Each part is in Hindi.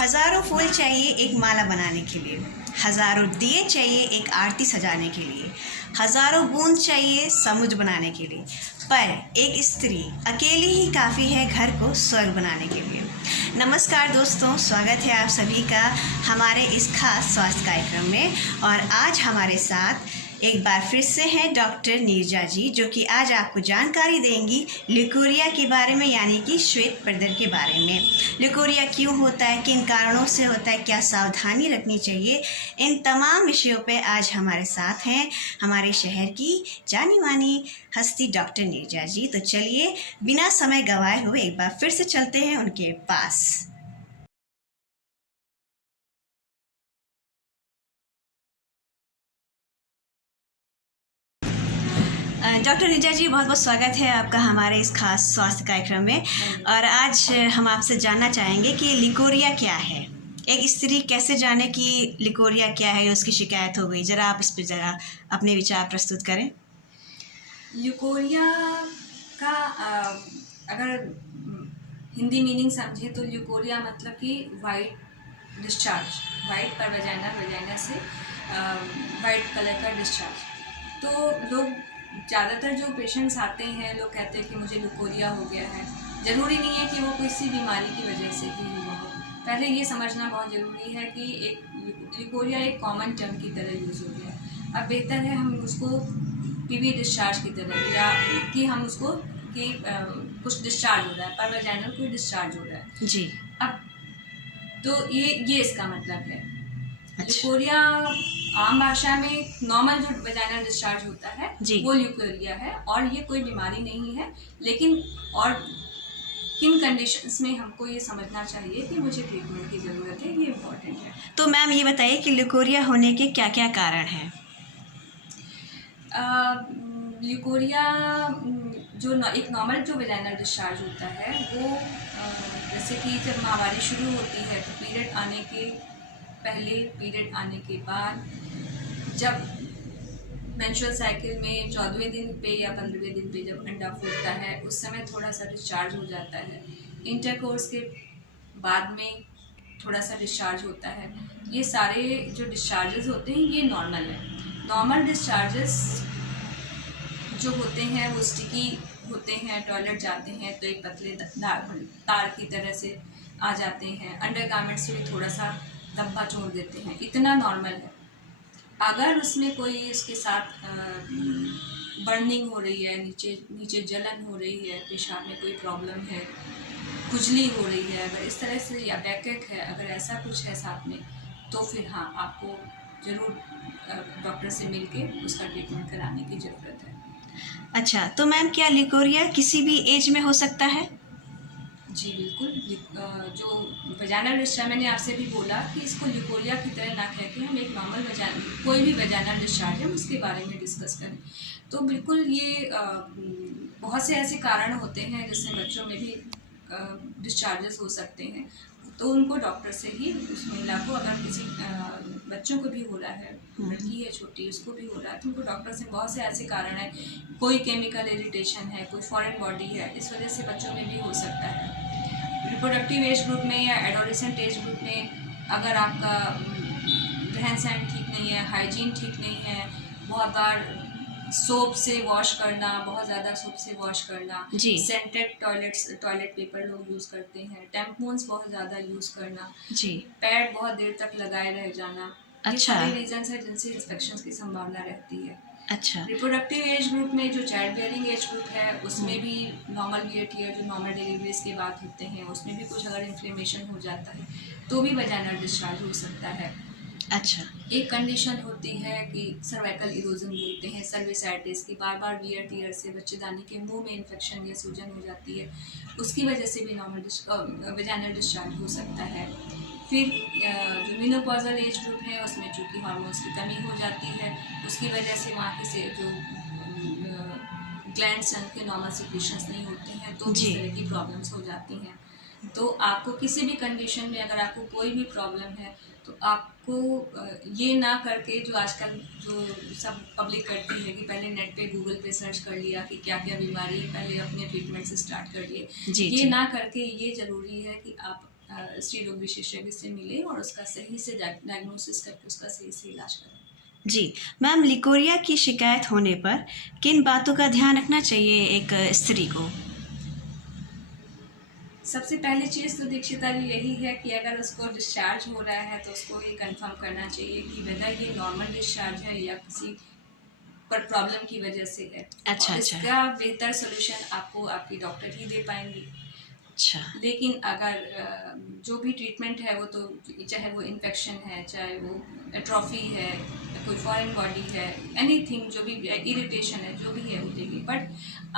हजारों फूल चाहिए एक माला बनाने के लिए, हजारों दिए चाहिए एक आरती सजाने के लिए, हजारों बूंद चाहिए समुद्र बनाने के लिए, पर एक स्त्री अकेली ही काफ़ी है घर को स्वर्ग बनाने के लिए। नमस्कार दोस्तों, स्वागत है आप सभी का हमारे इस खास स्वास्थ्य कार्यक्रम में। और आज हमारे साथ एक बार फिर से हैं डॉक्टर नीरजा जी, जो कि आज आपको जानकारी देंगी ल्यूकोरिया के बारे में, यानी कि श्वेत प्रदर के बारे में। ल्यूकोरिया क्यों होता है, किन कारणों से होता है, क्या सावधानी रखनी चाहिए, इन तमाम विषयों पे आज हमारे साथ हैं हमारे शहर की जानी मानी हस्ती डॉक्टर नीरजा जी। तो चलिए बिना समय गवाए हुए एक बार फिर से चलते हैं उनके पास। डॉक्टर नीरजा जी, बहुत बहुत स्वागत है आपका हमारे इस खास स्वास्थ्य कार्यक्रम में। और आज हम आपसे जानना चाहेंगे कि लिकोरिया क्या है। एक स्त्री कैसे जाने कि लिकोरिया क्या है, उसकी शिकायत हो गई। ज़रा आप इस पर ज़रा अपने विचार प्रस्तुत करें। ल्यूकोरिया का अगर हिंदी मीनिंग समझे तो ल्यूकोरिया मतलब कि वाइट डिस्चार्ज, वाइट पर वजाइना से वाइट कलर का डिस्चार्ज। तो लोग ज़्यादातर जो पेशेंट्स आते हैं, लोग कहते हैं कि मुझे ल्यूकोरिया हो गया है। ज़रूरी नहीं है कि वो किसी बीमारी की वजह से ही हुआ हो। पहले ये समझना बहुत ज़रूरी है कि एक ल्यूकोरिया एक कॉमन टर्म की तरह यूज़ हो गया है। अब बेहतर है हम उसको पीवी डिस्चार्ज की तरह, या कि हम उसको कि कुछ डिस्चार्ज हो रहा है, पर वजाइनल कोई डिस्चार्ज हो रहा है जी। अब तो ये इसका मतलब है। अच्छा। ल्यूकोरिया आम भाषा में नॉर्मल जो वजाइनल डिस्चार्ज होता है वो ल्यूकोरिया है, और ये कोई बीमारी नहीं है। लेकिन और किन कंडीशंस में हमको ये समझना चाहिए कि मुझे ट्रीटमेंट की ज़रूरत है, ये इम्पोर्टेंट है। तो मैम ये बताइए कि ल्यूकोरिया होने के क्या क्या कारण हैं। ल्यूकोरिया जो एक नॉर्मल जो वजाइनल डिस्चार्ज होता है वो जैसे कि जब माहवारी शुरू होती है तो पीरियड आने के पहले, पीरियड आने के बाद, जब मेंस्ट्रुअल साइकिल में 14वें दिन पे या 15वें दिन पे जब अंडा फूटता है उस समय थोड़ा सा डिस्चार्ज हो जाता है। इंटरकोर्स के बाद में थोड़ा सा डिस्चार्ज होता है। ये सारे जो डिस्चार्जेस होते हैं ये नॉर्मल है। नॉर्मल डिस्चार्जेस जो होते हैं वो स्टिकी होते हैं, टॉयलेट जाते हैं तो एक पतले तार की तरह से आ जाते हैं, अंडर गारमेंट्स भी थोड़ा सा धब्बा छोड़ देते हैं, इतना नॉर्मल है। अगर उसमें कोई उसके साथ बर्निंग हो रही है, नीचे जलन हो रही है, पेशाब में कोई प्रॉब्लम है, खुजली हो रही है, अगर इस तरह से, या बैकएक है, अगर ऐसा कुछ है साथ में, तो फिर हाँ आपको ज़रूर डॉक्टर से मिलके उसका ट्रीटमेंट कराने की ज़रूरत है। अच्छा, तो मैम क्या लिकोरिया किसी भी एज में हो सकता है? जी बिल्कुल। जो वजाइनल डिस्चार्ज मैंने आपसे भी बोला कि इसको ल्यूकोरिया की तरह ना कह के हम एक नॉर्मल कोई भी वजाइनल डिस्चार्ज है उसके बारे में डिस्कस करें। तो बिल्कुल ये बहुत से ऐसे कारण होते हैं जिससे बच्चों में भी डिस्चार्जेस हो सकते हैं। तो उनको डॉक्टर से ही उस महिला को, अगर किसी बच्चों को भी हो रहा है, लड़की है छोटी उसको भी हो रहा है, तो उनको डॉक्टर से, बहुत से ऐसे कारण हैं, कोई केमिकल इरिटेशन है, कोई फॉरेन बॉडी है, इस वजह से बच्चों में भी हो सकता है। रिप्रोडक्टिव एज ग्रुप में या एडोलेसेंट एज ग्रुप में अगर आपका रहन सहन ठीक नहीं है, हाइजीन ठीक नहीं है, बहुत बार सोप से वॉश करना, बहुत ज़्यादा सोप से वॉश करना, सेंटेड टॉयलेट पेपर लोग यूज़ करते हैं, टैम्पून्स बहुत ज़्यादा यूज़ करना, पैड बहुत देर तक लगाए रह जाना, ये सारे रीजंस है जिनसे इन्फेक्शन की संभावना रहती है। अच्छा। रिप्रोडक्टिव एज ग्रुप में जो चाइल्ड बेयरिंग एज ग्रुप है उसमें भी नॉर्मल वियर टीयर जो नॉर्मल डिलीवरीज के बाद होते हैं उसमें भी कुछ अगर इन्फ्लेमेशन हो जाता है तो भी वजाइनल डिस्चार्ज हो सकता है। अच्छा। एक कंडीशन होती है कि सर्वाइकल इरोजन बोलते हैं, सर्विसाइटिस की, बार बार वियर टीयर से बच्चेदानी के मुंह में इन्फेक्शन या सूजन हो जाती है, उसकी वजह से भी नॉर्मल वजाइनल डिस्चार्ज हो सकता है। फिर जो मेनोपॉजल एज ग्रुप है उसमें चूँकि हार्मोन्स की कमी हो जाती है, उसकी वजह से वहाँ की से जो ग्लैंड्स के नॉर्मल सिक्रीशंस नहीं होते हैं तो इस तरह की प्रॉब्लम्स हो जाती हैं। तो आपको किसी भी कंडीशन में अगर आपको कोई भी प्रॉब्लम है तो आपको ये ना करके, जो आजकल जो सब पब्लिक करती है कि पहले नेट पे गूगल पे सर्च कर लिया कि क्या क्या बीमारी है, पहले अपने ट्रीटमेंट से स्टार्ट कर लिए, ये ना करके ये ज़रूरी है कि आप स्त्री रोग विशेषज्ञ से मिले और उसका सही से डायग्नोसिस करके उसका सही से इलाज करें। जी मैम, लिकोरिया की शिकायत होने पर किन बातों का ध्यान रखना चाहिए एक स्त्री को? सबसे पहली चीज़ तो दीक्षिता जी यही है कि अगर उसको डिस्चार्ज हो रहा है तो उसको ये कंफर्म करना चाहिए कि वेदर ये नॉर्मल डिस्चार्ज है या किसी पर प्रॉब्लम की वजह से है। अच्छा, और अच्छा। इसका बेहतर सोल्यूशन आपको आपकी डॉक्टर ही दे पाएंगी। अच्छा। लेकिन अगर जो भी ट्रीटमेंट है वो तो चाहे वो इन्फेक्शन है, चाहे वो एट्रोफी है, कोई फॉरेन बॉडी है, एनीथिंग जो भी इरिटेशन है, जो भी है वो देगी। बट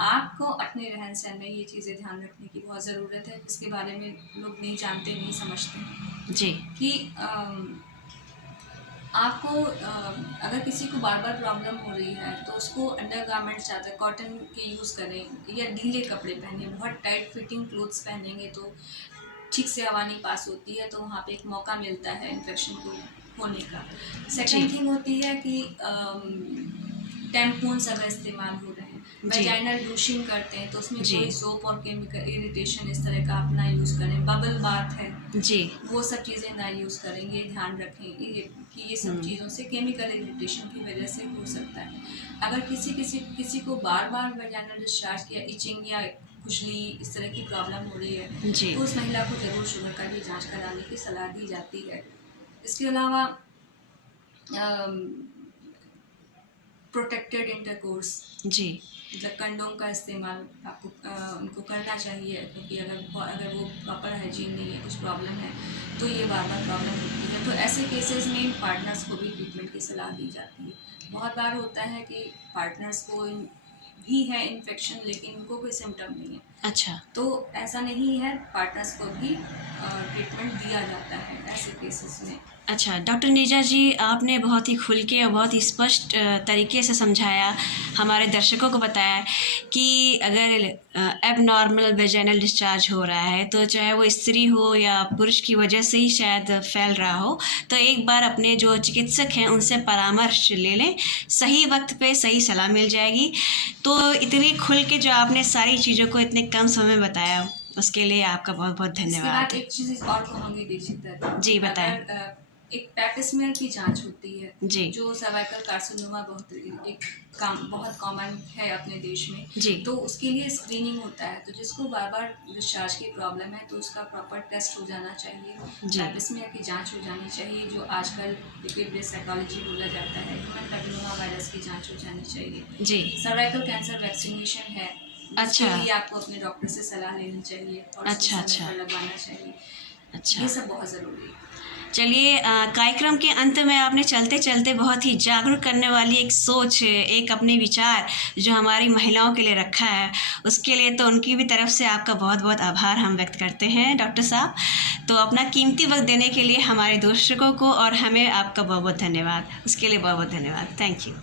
आपको अपने रहन सहन में ये चीज़ें ध्यान रखने की बहुत ज़रूरत है, जिसके बारे में लोग नहीं जानते, नहीं समझते जी। कि आपको अगर किसी को बार बार प्रॉब्लम हो रही है तो उसको अंडरगारमेंट्स ज़्यादा कॉटन के यूज़ करें या ढीले कपड़े पहने। बहुत टाइट फिटिंग क्लोथ्स पहनेंगे तो ठीक से हवा नहीं पास होती है, तो वहाँ पे एक मौका मिलता है इन्फेक्शन को होने का। सेकेंड थिंग होती है कि टैम्पून्स अगर इस्तेमाल हो रहे हैं, वेजाइनल डूशिंग करते हैं तो उसमें कोई सोप और केमिकल इरिटेशन इस तरह का आप ना यूज़ करें। बबल बाथ है जी, वो सब चीज़ें ना यूज़ करें। ये ध्यान रखें कि ये सब चीज़ों से केमिकल इरिटेशन की वजह से हो सकता है। अगर किसी को बार बार वेजाइनल डिस्चार्ज या इचिंग या खुजली इस तरह की प्रॉब्लम हो रही है जी। तो उस महिला को ज़रूर शुगर का भी जांच कराने की सलाह दी जाती है। इसके अलावा प्रोटेक्टेड इंटरकोर्स, जी। मतलब कंडोम का इस्तेमाल आपको उनको करना चाहिए, क्योंकि अगर वो प्रॉपर हाइजीन नहीं है, कुछ प्रॉब्लम है, तो ये बार बार प्रॉब्लम होती है। तो ऐसे केसेस में पार्टनर्स को भी ट्रीटमेंट की सलाह दी जाती है। बहुत बार होता है कि पार्टनर्स को भी है इन्फेक्शन लेकिन उनको कोई सिम्टम नहीं है, अच्छा। तो ऐसा नहीं है, पार्टनर्स को भी ट्रीटमेंट दिया जाता है ऐसे केसेस में। अच्छा डॉक्टर नीरजा जी, आपने बहुत ही खुल के और बहुत ही स्पष्ट तरीके से समझाया, हमारे दर्शकों को बताया कि अगर एबनॉर्मल वेजाइनल डिस्चार्ज हो रहा है तो चाहे वो स्त्री हो या पुरुष की वजह से ही शायद फैल रहा हो, तो एक बार अपने जो चिकित्सक हैं उनसे परामर्श ले लें, सही वक्त पे सही सलाह मिल जाएगी। तो इतनी खुल के जो आपने सारी चीज़ों को इतने कम समय में बताया, उसके लिए आपका बहुत बहुत इसके धन्यवाद। बाद एक चीज़ और कहूँगी दीक्षिता जी, बताएं। अगर एक पैपिस्मियर की जांच होती है जी। जो सर्वाइकल कार्सिनोमा बहुत कॉमन है अपने देश में, जी। तो उसके लिए स्क्रीनिंग होता है। तो जिसको बार बार डिस्चार्ज की प्रॉब्लम है तो उसका प्रॉपर टेस्ट हो जाना चाहिए, जी। पैपिस्मियर की जांच हो जानी चाहिए, जो आजकल लिक्विड बेस्ड साइकोलॉजी बोला जाता है। ह्यूमन पैपिलोमा वायरस की जांच हो जानी चाहिए। जी। सर्वाइकल कैंसर वैक्सीनेशन है, अच्छा। इसके लिए आपको अपने डॉक्टर से सलाह लेनी चाहिए और अच्छा, समय अच्छा। पर लगवाना चाहिए। अच्छा, ये सब बहुत ज़रूरी है। चलिए कार्यक्रम के अंत में आपने चलते चलते बहुत ही जागरूक करने वाली एक सोच, एक अपने विचार जो हमारी महिलाओं के लिए रखा है, उसके लिए तो उनकी भी तरफ से आपका बहुत बहुत आभार हम व्यक्त करते हैं डॉक्टर साहब। तो अपना कीमती वक्त देने के लिए हमारे दर्शकों को और हमें आपका बहुत बहुत धन्यवाद, उसके लिए बहुत बहुत धन्यवाद। Thank you.